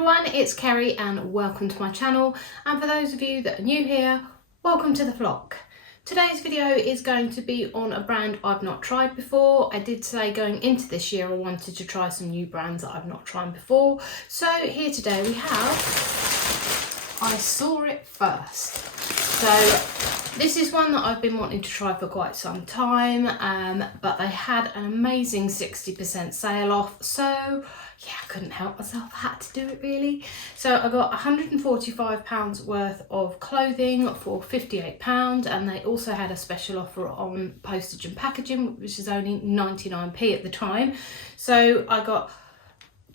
everyone, it's Kerry and welcome to my channel, and for those of you that are new here, welcome to the vlog. Today's video is going to be on a brand I've not tried before. I did say going into this year I wanted to try some new brands that I've not tried before. So here today we have I Saw It First. So this is one that I've been wanting to try for quite some time, but they had an amazing 60% sale off, so yeah, I couldn't help myself, I had to do it really. So I got £145 worth of clothing for £58, and they also had a special offer on postage and packaging, which is only 99p at the time. So I got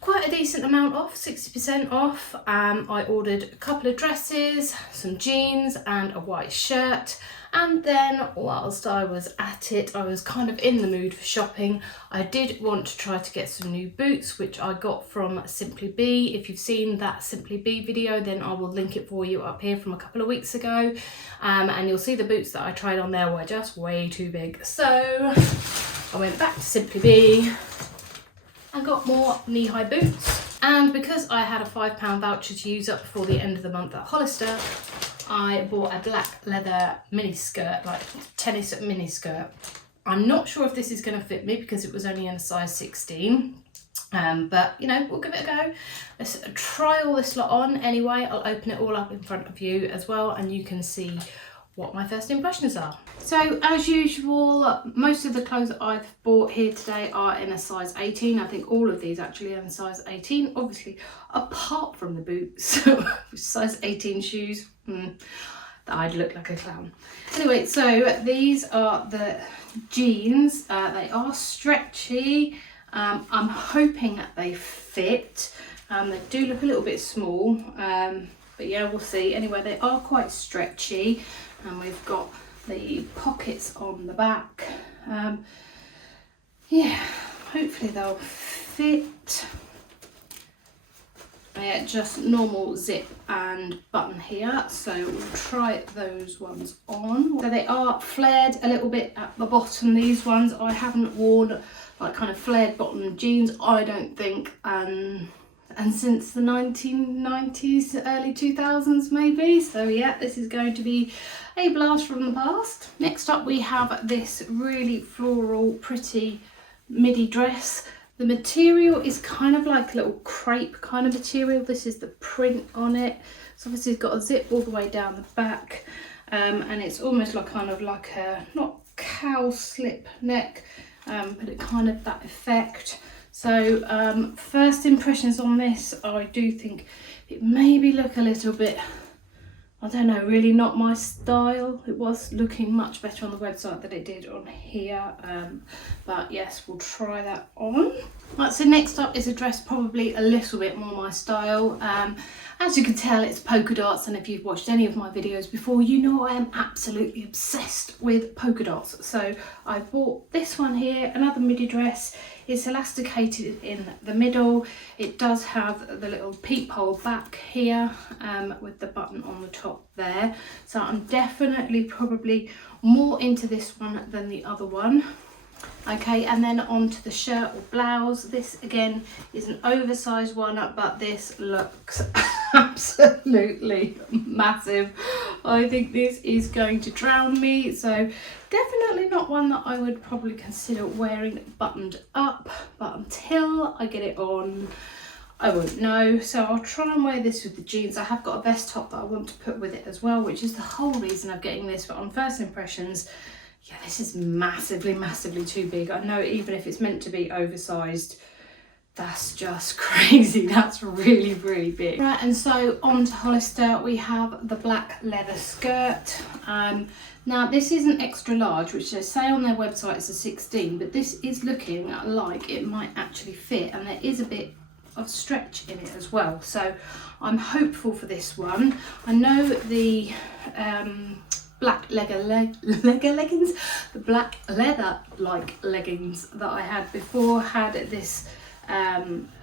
quite a decent amount off, 60% off. I ordered a couple of dresses, some jeans and a white shirt, and then whilst I was at it, I was kind of in the mood for shopping. I did want to try to get some new boots, which I got from Simply Be. If you've seen that Simply Be video, then I will link it for you up here from a couple of weeks ago, and you'll see the boots that I tried on there were just way too big. So I went back to Simply Be and got more knee-high boots. And because I had a £5 voucher to use up before the end of the month at Hollister, I bought a black leather mini skirt, like tennis mini skirt. I'm not sure if this is going to fit me because it was only in a size 16, but you know, we'll give it a go. Let's try all this lot on anyway. I'll open it all up in front of you as well, and you can see what my first impressions are. So as usual, most of the clothes that I've bought here today are in a size 18. I think all of these actually are in size 18, obviously apart from the boots. Size 18 shoes, that I'd look like a clown. Anyway, so these are the jeans. They are stretchy. I'm hoping that they fit. They do look a little bit small, but yeah, we'll see. Anyway, they are quite stretchy, and we've got the pockets on the back. Yeah, hopefully they'll fit. Yeah, just normal zip and button here, so we'll try those ones on. So they are flared a little bit at the bottom, these ones. I haven't worn like kind of flared bottom jeans, I don't think, and since the 1990s, early 2000s maybe. So yeah, this is going to be a blast from the past. Next up we have this really floral, pretty midi dress. The material is kind of like a little crepe kind of material. This is the print on it. So obviously it's got a zip all the way down the back, and it's almost like kind of like a, not cow slip neck, but it kind of that effect. So first impressions on this, I do think it maybe look a little bit, I don't know, really not my style. It was looking much better on the website than it did on here, but yes, we'll try that on. Right, so next up is a dress probably a little bit more my style. As you can tell, it's polka dots, and if you've watched any of my videos before, you know I am absolutely obsessed with polka dots. So I bought this one here, another midi dress. It's elasticated in the middle. It does have the little peephole back here, with the button on the top there. So I'm definitely probably more into this one than the other one. Okay, and then on to the shirt or blouse. This again is an oversized one, but this looks absolutely massive. I think this is going to drown me, so definitely not one that I would probably consider wearing buttoned up, but until I get it on, I won't know. So I'll try and wear this with the jeans. I have got a vest top that I want to put with it as well, which is the whole reason of getting this. But on first impressions, yeah, this is massively, massively too big. I know even if it's meant to be oversized, that's just crazy. That's really, really big. Right, and so on to Hollister, we have the black leather skirt. Now this is an extra large, which they say on their website is a 16, but this is looking like it might actually fit, and there is a bit of stretch in it as well. So I'm hopeful for this one. I know the black leggings, the black leather like leggings that I had before had this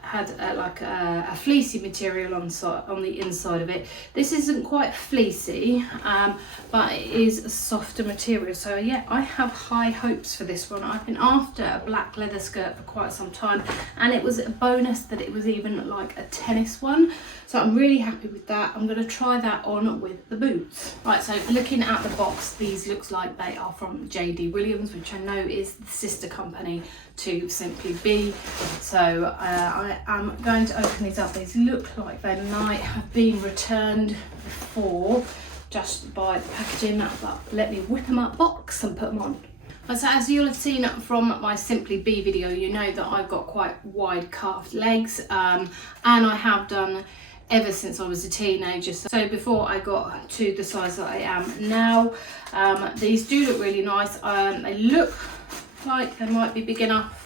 had like a fleecy material on the inside of it. This isn't quite fleecy, but it is a softer material. So yeah, I have high hopes for this one. I've been after a black leather skirt for quite some time, and it was a bonus that it was even like a tennis one. So I'm really happy with that. I'm going to try that on with the boots. Right, so looking at the box, these looks like they are from JD Williams, which I know is the sister company to Simply Be. So I am going to open these up. These look like they might have been returned before just by the packaging, but let me whip them up box and put them on. So as you'll have seen from my Simply Be video, you know that I've got quite wide calf legs, and I have done ever since I was a teenager. So before I got to the size that I am now, these do look really nice. They look like they might be big enough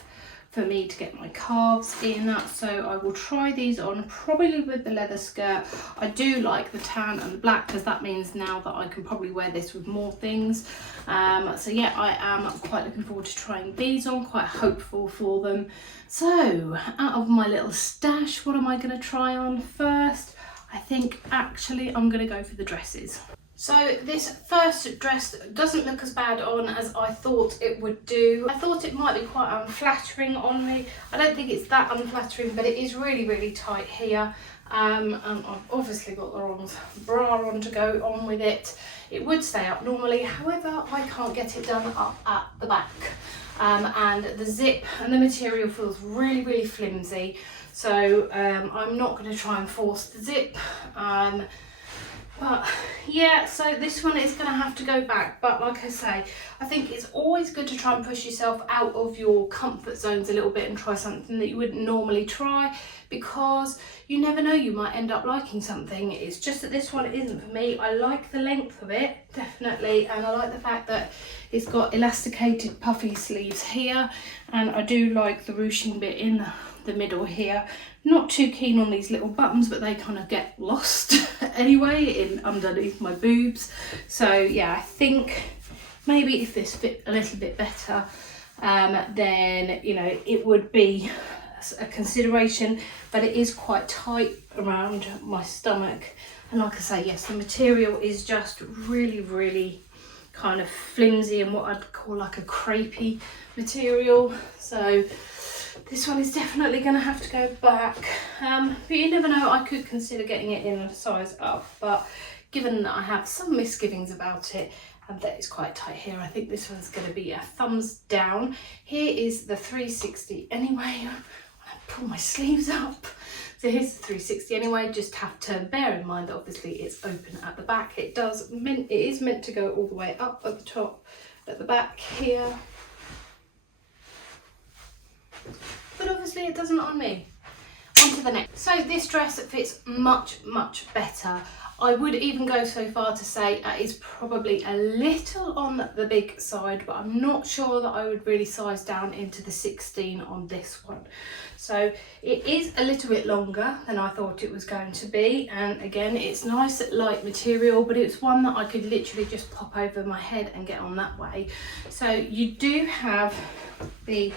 for me to get my calves in, so I will try these on probably with the leather skirt. I do like the tan and the black because that means now that I can probably wear this with more things. So yeah, I am quite looking forward to trying these on, quite hopeful for them. So out of my little stash, what am I going to try on first? I think actually I'm going to go for the dresses. So this first dress doesn't look as bad on as I thought it would do. I thought it might be quite unflattering on me. I don't think it's that unflattering, but it is really, really tight here. And I've obviously got the wrong bra on to go on with it. It would stay up normally, however, I can't get it done up at the back. And the zip and the material feels really, really flimsy. So I'm not going to try and force the zip. But yeah, so this one is going to have to go back. But like I say, I think it's always good to try and push yourself out of your comfort zones a little bit and try something that you wouldn't normally try, because you never know, you might end up liking something. It's just that this one isn't for me. I like the length of it, definitely, and I like the fact that it's got elasticated puffy sleeves here, and I do like the ruching bit in the middle here. Not too keen on these little buttons, but they kind of get lost anyway in underneath my boobs. So yeah, I think maybe if this fit a little bit better, then you know it would be a consideration, but it is quite tight around my stomach. And like I say, yes, the material is just really, really kind of flimsy and what I'd call like a crepey material. So this one is definitely going to have to go back, but you never know, I could consider getting it in a size up, but given that I have some misgivings about it and that it's quite tight here, I think this one's going to be a thumbs down. Here is the 360 anyway, when I pull my sleeves up. So here's the 360 anyway, just have to bear in mind that obviously it's open at the back. It is meant to go all the way up at the top, at the back here. But obviously it doesn't on me. On to the next. So this dress fits much, much better. I would even go so far to say it is probably a little on the big side, but I'm not sure that I would really size down into the 16 on this one. So it is a little bit longer than I thought it was going to be, and again it's nice light material, but it's one that I could literally just pop over my head and get on that way. So you do have the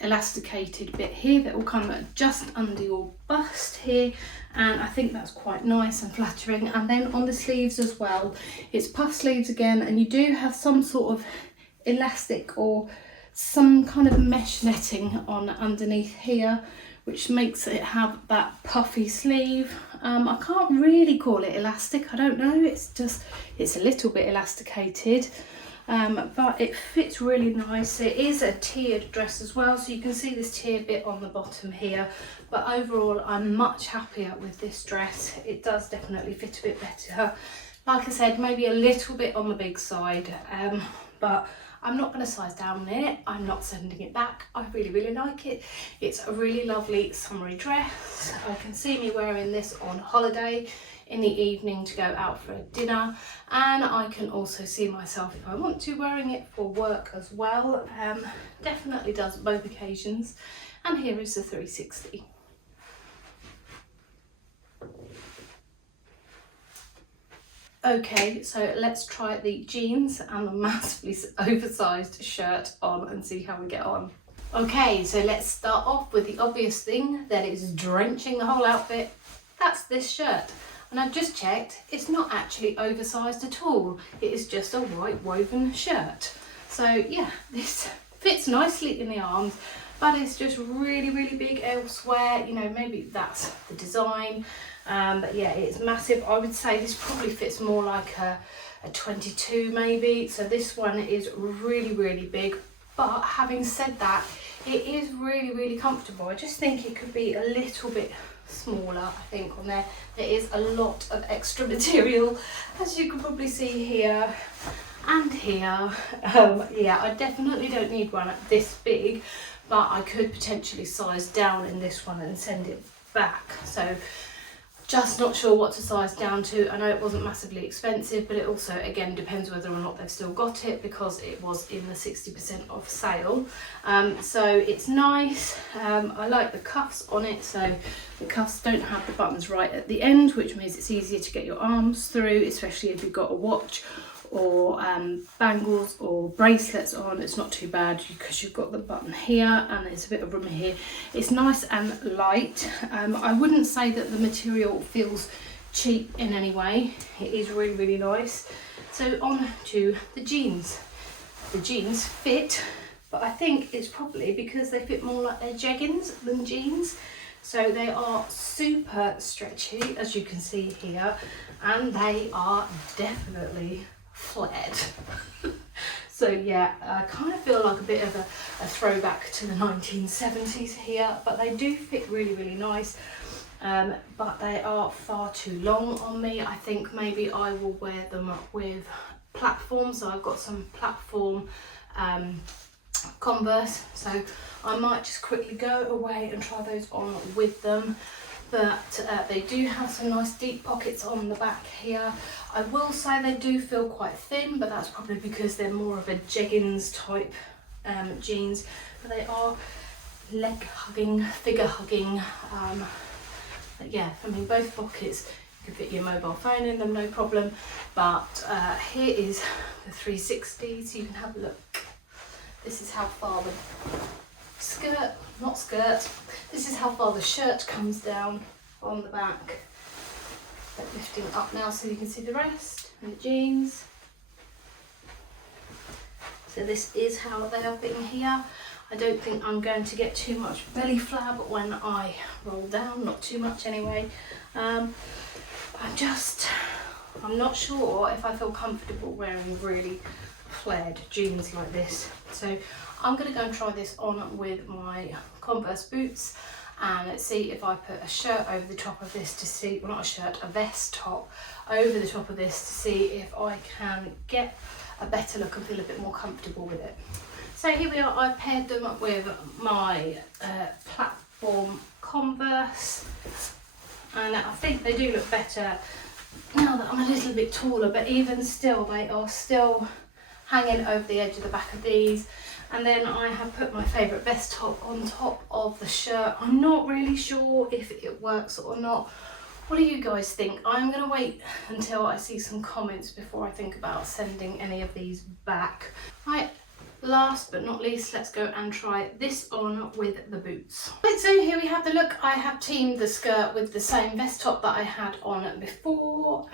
elasticated bit here that will come just under your bust here, and I think that's quite nice and flattering. And then on the sleeves as well, it's puff sleeves again, and you do have some sort of elastic or some kind of mesh netting on underneath here, which makes it have that puffy sleeve. I can't really call it elastic, I don't know, it's a little bit elasticated. But it fits really nice. It is a tiered dress as well, so you can see this tier bit on the bottom here, but overall I'm much happier with this dress. It does definitely fit a bit better. Like I said, maybe a little bit on the big side, but I'm not going to size down on it. I'm not sending it back. I really, really like it. It's a really lovely summery dress. I can see me wearing this on holiday in the evening to go out for a dinner, and I can also see myself, if I want to, wearing it for work as well. Definitely does both occasions. And here is the 360. Okay, so let's try the jeans and the massively oversized shirt on and see how we get on. Okay, so let's start off with the obvious thing that is drenching the whole outfit. That's this shirt. And I've just checked, it's not actually oversized at all. It is just a white woven shirt. So yeah, this fits nicely in the arms, but it's just really, really big elsewhere. You know, maybe that's the design. But yeah, it's massive. I would say this probably fits more like a 22 maybe. So this one is really, really big. But having said that, it is really, really comfortable. I just think it could be a little bit smaller, I think, on there. There is a lot of extra material, as you can probably see here and here. Yeah, I definitely don't need one this big, but I could potentially size down in this one and send it back. So just not sure what to size down to. I know it wasn't massively expensive, but it also, again, depends whether or not they've still got it, because it was in the 60% off sale. So it's nice. I like the cuffs on it, so the cuffs don't have the buttons right at the end, which means it's easier to get your arms through, especially if you've got a watch or bangles or bracelets on. It's not too bad because you've got the button here and there's a bit of room here. It's nice and light. I wouldn't say that the material feels cheap in any way. It is really, really nice. So on to the jeans. The jeans fit, but I think it's probably because they fit more like they're jeggings than jeans. So they are super stretchy, as you can see here, and they are definitely flared. So yeah, I kind of feel like a bit of a throwback to the 1970s here, but they do fit really, really nice. But they are far too long on me. I think maybe I will wear them with platforms. So I've got some platform Converse, so I might just quickly go away and try those on with them. But they do have some nice deep pockets on the back here. I will say they do feel quite thin, but that's probably because they're more of a jeggings type jeans. But they are leg hugging, figure hugging. But yeah, I mean, both pockets, you can fit your mobile phone in them, no problem. But here is the 360, so you can have a look. This is how far the this is how far the shirt comes down on the back. They're lifting up now so you can see the rest and the jeans. So this is how they are fitting here. I don't think I'm going to get too much belly flab when I roll down, not too much anyway. I'm not sure if I feel comfortable wearing really flared jeans like this. So I'm going to go and try this on with my Converse boots and see if I put a shirt over the top of this to see, well, not a shirt, a vest top over the top of this to see if I can get a better look and feel a bit more comfortable with it. So here we are, I've paired them up with my platform Converse, and I think they do look better now that I'm a little bit taller, but even still they are still hanging over the edge of the back of these. And then I have put my favourite vest top on top of the shirt. I'm not really sure if it works or not. What do you guys think? I'm going to wait until I see some comments before I think about sending any of these back. Right, last but not least, let's go and try this on with the boots. Right, so here we have the look. I have teamed the skirt with the same vest top that I had on before.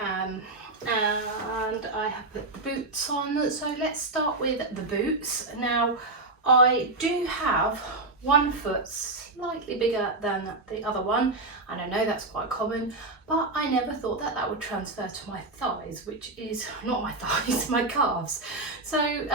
And I have put the boots on. So let's start with the boots. Now I do have one foot slightly bigger than the other one, and I know that's quite common, but I never thought that that would transfer to my thighs, which is not my thighs, my calves. So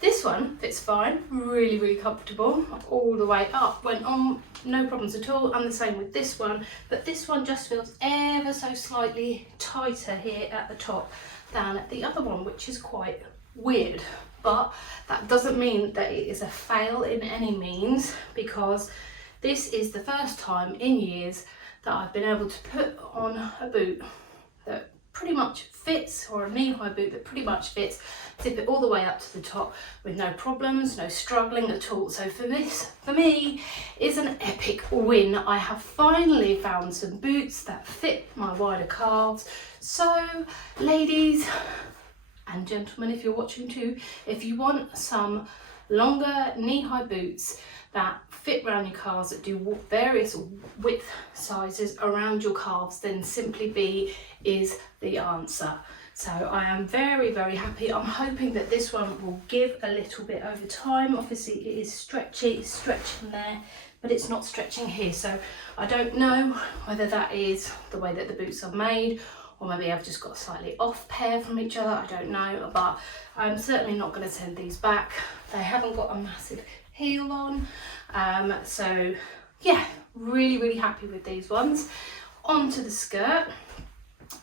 this one fits fine, really, really comfortable all the way up, went on no problems at all, and the same with this one, but this one just feels ever so slightly tighter here at the top than the other one, which is quite weird. But that doesn't mean that it is a fail in any means, because this is the first time in years that I've been able to put on a boot that pretty much fits, or a knee-high boot that pretty much fits, zip it all the way up to the top with no problems, no struggling at all. So for me, is an epic win. I have finally found some boots that fit my wider calves. So ladies and gentlemen, if you're watching too, if you want some longer knee-high boots that fit around your calves, that do various width sizes around your calves, then Simply Be is the answer. So I am very, very happy. I'm hoping that this one will give a little bit over time. Obviously it is stretchy, it's stretching there, but it's not stretching here. So I don't know whether that is the way that the boots are made, or maybe I've just got a slightly off pair from each other, I don't know, but I'm certainly not going to send these back. They haven't got a massive heel on, so yeah, really, really happy with these ones. Onto the skirt.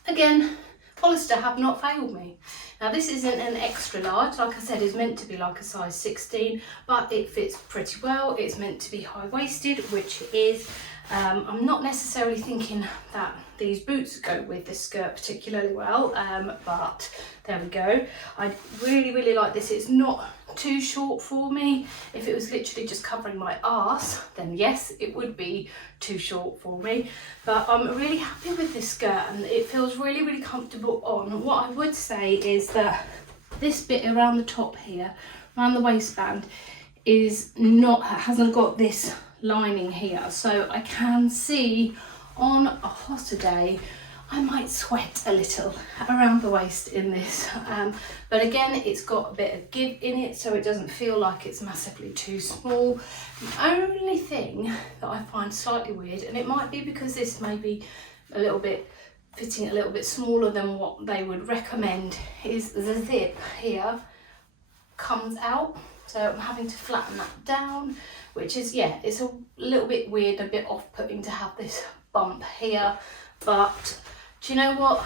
Again, Hollister have not failed me. Now this isn't an extra large, like I said, it's meant to be like a size 16, but it fits pretty well. It's meant to be high-waisted, which it is. I'm not necessarily thinking that these boots go with this skirt particularly well, but there we go. I really, really like this. It's not too short for me. If it was literally just covering my arse, then yes, it would be too short for me. But I'm really happy with this skirt and it feels really, really comfortable on. What I would say is that this bit around the top here, around the waistband, hasn't got this lining here, so I can see on a hotter day I might sweat a little around the waist in this, but again it's got a bit of give in it, so it doesn't feel like it's massively too small. The only thing that I find slightly weird, and it might be because this may be a little bit fitting a little bit smaller than what they would recommend, is the zip here comes out, so I'm having to flatten that down, which is, yeah, it's a little bit weird, a bit off-putting to have this bump here, but do you know what?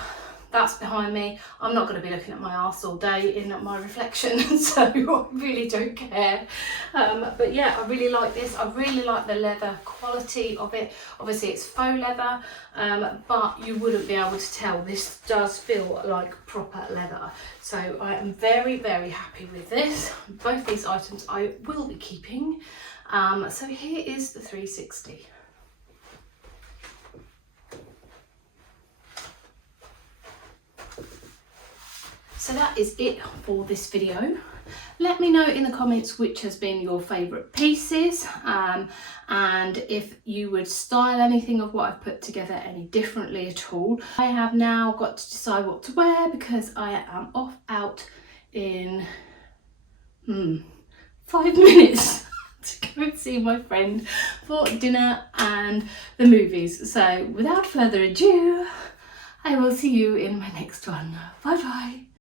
That's behind me. I'm not going to be looking at my arse all day in my reflection, so I really don't care. But yeah, I really like this. I really like the leather quality of it. Obviously it's faux leather, but you wouldn't be able to tell. This does feel like proper leather. So I am very, very happy with this. Both these items I will be keeping. So here is the 360. So that is it for this video. Let me know in the comments which has been your favourite pieces, and if you would style anything of what I've put together any differently at all. I have now got to decide what to wear because I am off out in 5 minutes to go and see my friend for dinner and the movies. So without further ado, I will see you in my next one. Bye bye.